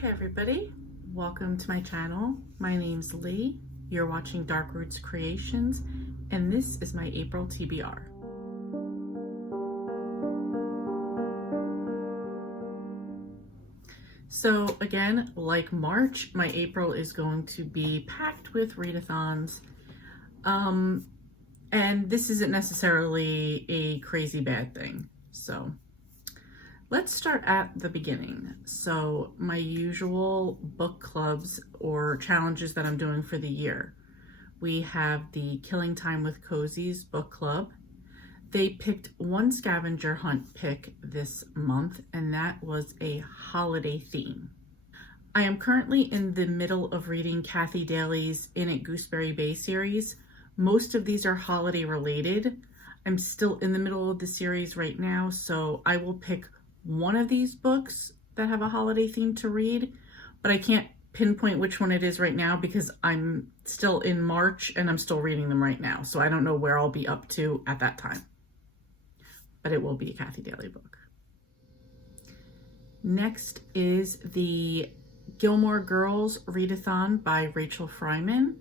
Hey everybody, welcome to my channel. My name's Lee. You're watching Dark Roots Creations, and this is my April TBR. So again, like March, my April is going to be packed with readathons. And this isn't necessarily a crazy bad thing. So let's start at the beginning. So my usual book clubs or challenges that I'm doing for the year. We have the Killing Time with Cozies book club. They picked one scavenger hunt pick this month, and that was a holiday theme. I am currently in the middle of reading Kathy Daly's In at Gooseberry Bay series. Most of these are holiday related. I'm still in the middle of the series right now, so I will pick one of these books that have a holiday theme to read, but I can't pinpoint which one it is right now because I'm still in March and I'm still reading them right now. So I don't know where I'll be up to at that time, but it will be a Kathy Daly book. Next is the Gilmore Girls Readathon by Rachel Fryman.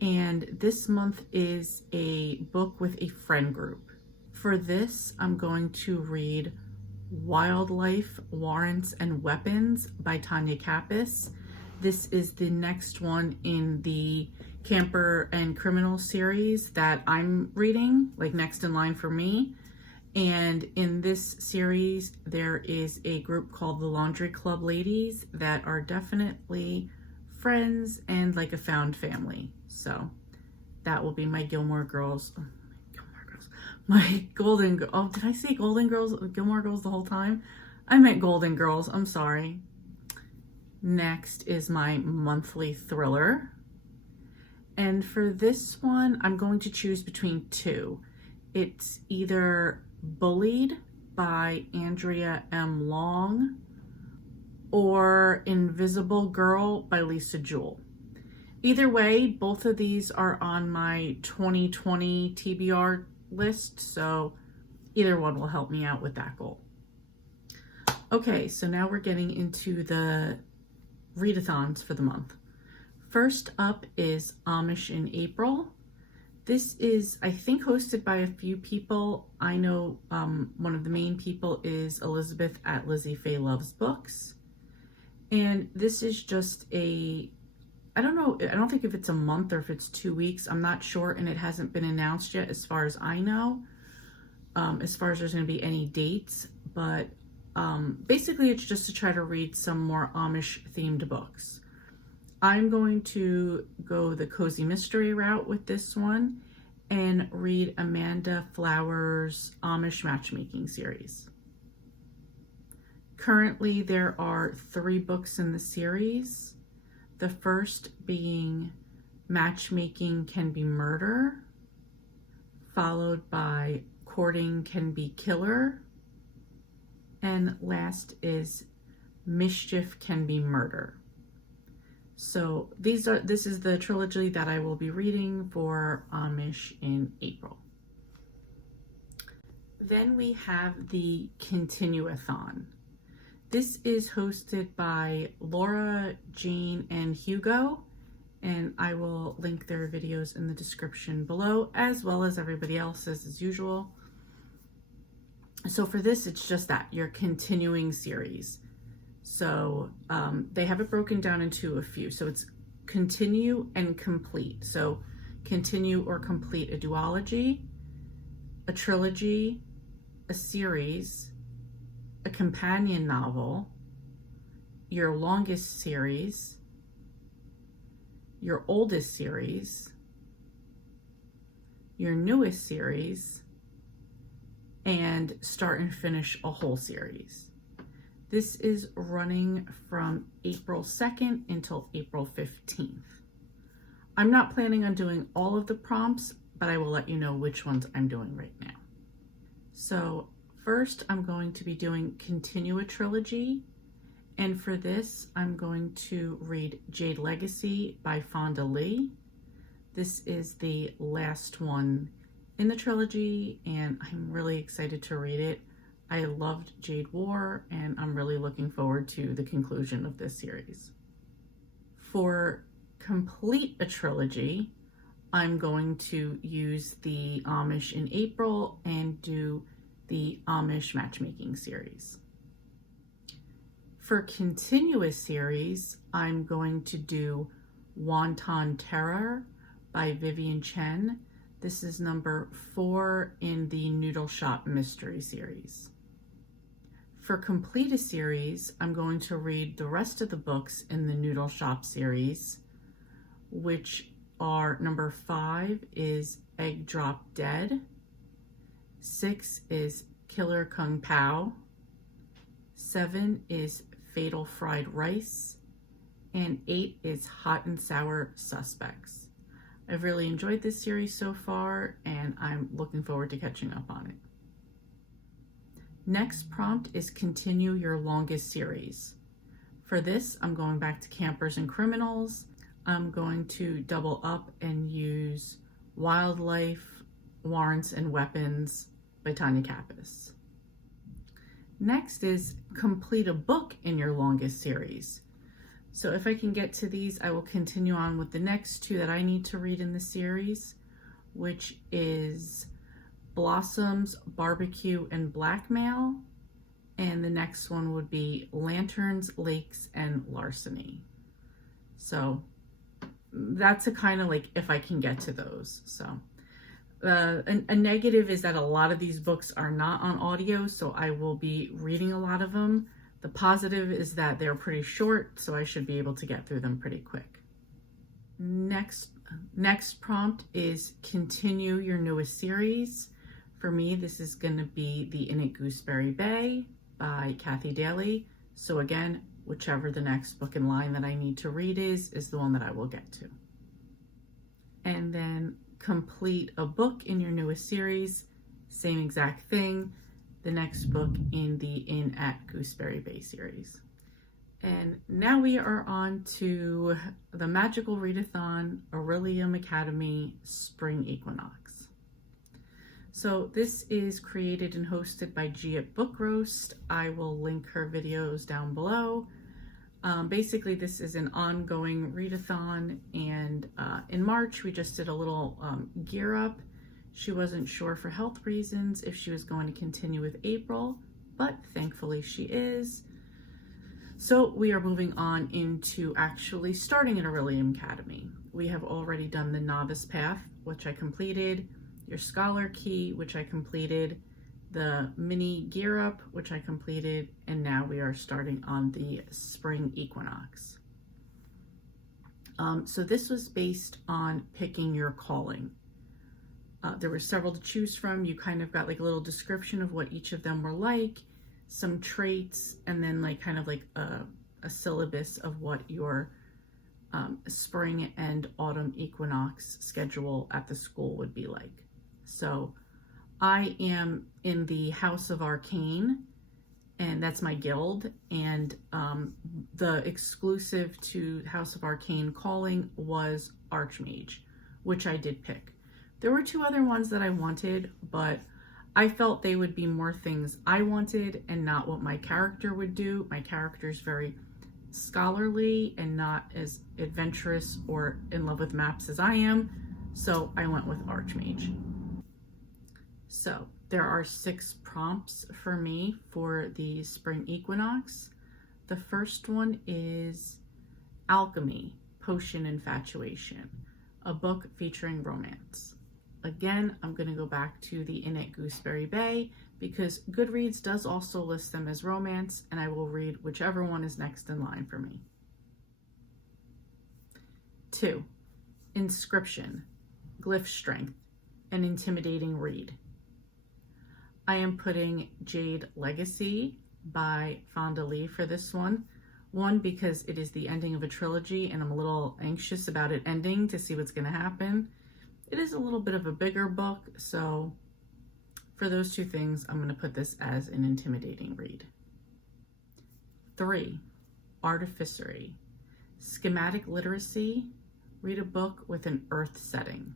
And this month is a book with a friend group. For this, I'm going to read Wildlife, Warrants, and Weapons by Tanya Kappas. This is the next one in the Camper and Criminal series that I'm reading, like next in line for me. And in this series, there is a group called the Laundry Club Ladies that are definitely friends and like a found family. So that will be my Gilmore Girls. My Golden Girls. Oh, did I say Golden Girls? Gilmore Girls the whole time? I meant Golden Girls. I'm sorry. Next is my monthly thriller. And for this one, I'm going to choose between two. It's either Bullied by Andrea M. Long or Invisible Girl by Lisa Jewell. Either way, both of these are on my 2020 TBR list, so either one will help me out with that goal. Okay, so now we're getting into the readathons for the month. First up is Amish in April. This is, I think, hosted by a few people. I know one of the main people is Elizabeth at Lizzie Faye Loves Books. And this is just I don't think if it's a month or if it's 2 weeks. I'm not sure, and it hasn't been announced yet as far as I know, as far as there's going to be any dates. But basically, it's just to try to read some more Amish-themed books. I'm going to go the cozy mystery route with this one and read Amanda Flower's Amish Matchmaking series. Currently, there are 3 books in the series. The first being Matchmaking Can Be Murder, followed by Courting Can Be Killer, and last is Mischief Can Be Murder. So this is the trilogy that I will be reading for Amish in April. Then we have the Continue-a-thon. This is hosted by Laura, Jean, and Hugo, and I will link their videos in the description below, as well as everybody else's as usual. So for this, it's just that, your continuing series. So they have it broken down into a few. So it's continue and complete. So continue or complete a duology, a trilogy, a series, a companion novel, your longest series, your oldest series, your newest series, and start and finish a whole series. This is running from April 2nd until April 15th. I'm not planning on doing all of the prompts, but I will let you know which ones I'm doing right now. So first, I'm going to be doing Continue a Trilogy, and for this, I'm going to read Jade Legacy by Fonda Lee. This is the last one in the trilogy, and I'm really excited to read it. I loved Jade War, and I'm really looking forward to the conclusion of this series. For complete a trilogy, I'm going to use the Amish in April and do the Amish matchmaking series. For continuous series, I'm going to do Wonton Terror by Vivian Chen. This is number 4 in the Noodle Shop Mystery series. For complete a series, I'm going to read the rest of the books in the Noodle Shop series, which are number 5 is Egg Drop Dead, 6 is Killer Kung Pao, 7 is Fatal Fried Rice, and 8 is Hot and Sour Suspects. I've really enjoyed this series so far, and I'm looking forward to catching up on it. Next prompt is continue your longest series. For this, I'm going back to Campers and Criminals. I'm going to double up and use Wildlife, Warrants and Weapons by Tanya Kappas. Next is complete a book in your longest series. So if I can get to these, I will continue on with the next 2 that I need to read in the series, which is Blossoms, Barbecue, and Blackmail. And the next one would be Lanterns, Lakes, and Larceny. So that's a kind of like if I can get to those. So a negative is that a lot of these books are not on audio, so I will be reading a lot of them. The positive is that they're pretty short, so I should be able to get through them pretty quick. Next prompt is continue your newest series. For me, this is going to be The Inn at Gooseberry Bay by Kathy Daly. So again, whichever the next book in line that I need to read is the one that I will get to. And then complete a book in your newest series, same exact thing, the next book in the Inn at Gooseberry Bay series. And now we are on to the Magical Readathon Aurelium Academy Spring Equinox. So this is created and hosted by G at Book Roast. I will link her videos down below. Basically, this is an ongoing readathon, and in March we just did a little gear up. She wasn't sure for health reasons if she was going to continue with April, but thankfully she is. So we are moving on into actually starting at Aurelium Academy. We have already done the Novice Path, which I completed, your Scholar Key, which I completed, the mini gear up, which I completed, and now we are starting on the Spring Equinox. So this was based on picking your calling. There were several to choose from. You kind of got like a little description of what each of them were like, some traits, and then like kind of like a syllabus of what your spring and autumn equinox schedule at the school would be like. So I am in the House of Arcane, and that's my guild, and the exclusive to House of Arcane calling was Archmage, which I did pick. There were 2 other ones that I wanted, but I felt they would be more things I wanted and not what my character would do. My character is very scholarly and not as adventurous or in love with maps as I am, so I went with Archmage. So there are 6 prompts for me for the Spring Equinox. The first one is Alchemy, Potion Infatuation, a book featuring romance. Again, I'm going to go back to the Inn at Gooseberry Bay because Goodreads does also list them as romance, and I will read whichever one is next in line for me. 2. Inscription, Glyph Strength, an intimidating read. I am putting Jade Legacy by Fonda Lee for this one. One, because it is the ending of a trilogy and I'm a little anxious about it ending to see what's going to happen. It is a little bit of a bigger book, so for those 2 things, I'm going to put this as an intimidating read. 3. Artificery, Schematic Literacy, read a book with an earth setting.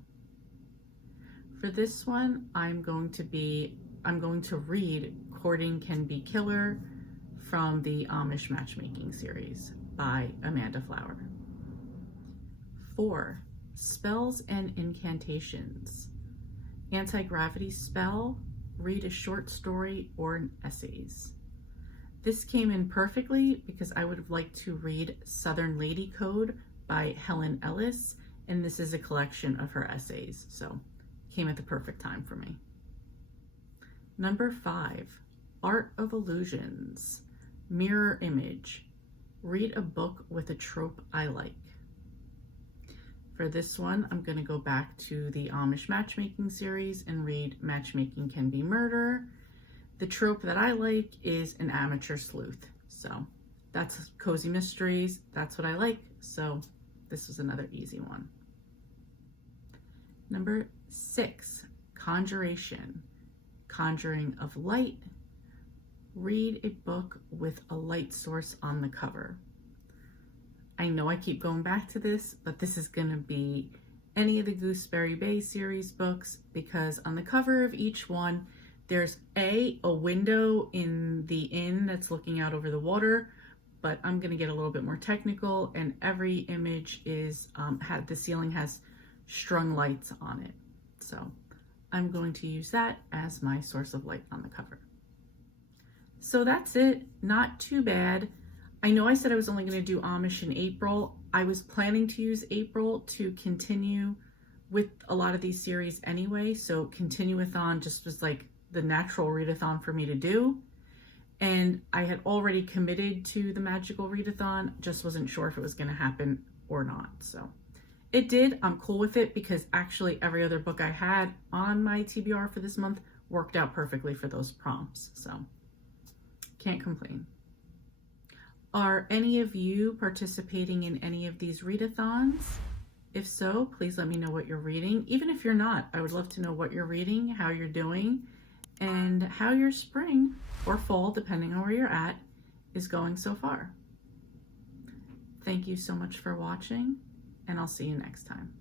For this one, I'm going to read Courting Can Be Killer from the Amish Matchmaking series by Amanda Flower. 4. Spells and Incantations. Anti-gravity spell, read a short story or an essays. This came in perfectly because I would have liked to read Southern Lady Code by Helen Ellis, and this is a collection of her essays, so came at the perfect time for me. Number 5, Art of Illusions. Mirror image. Read a book with a trope I like. For this one, I'm going to go back to the Amish Matchmaking series and read Matchmaking Can Be Murder. The trope that I like is an amateur sleuth. So that's cozy mysteries. That's what I like. So this was another easy one. Number 6, Conjuration. Conjuring of Light. Read a book with a light source on the cover. I know I keep going back to this, but this is going to be any of the Gooseberry Bay series books, because on the cover of each one, there's a window in the inn that's looking out over the water, but I'm going to get a little bit more technical, and every image is, the ceiling has strung lights on it. So I'm going to use that as my source of light on the cover. So that's it, not too bad. I know I said I was only going to do Amish in April. I was planning to use April to continue with a lot of these series anyway, so Continue-a-thon just was like the natural readathon for me to do. And I had already committed to the magical readathon, just wasn't sure if it was going to happen or not. So it did. I'm cool with it because actually every other book I had on my TBR for this month worked out perfectly for those prompts. So can't complain. Are any of you participating in any of these readathons? If so, please let me know what you're reading. Even if you're not, I would love to know what you're reading, how you're doing, and how your spring or fall, depending on where you're at, is going so far. Thank you so much for watching, and I'll see you next time.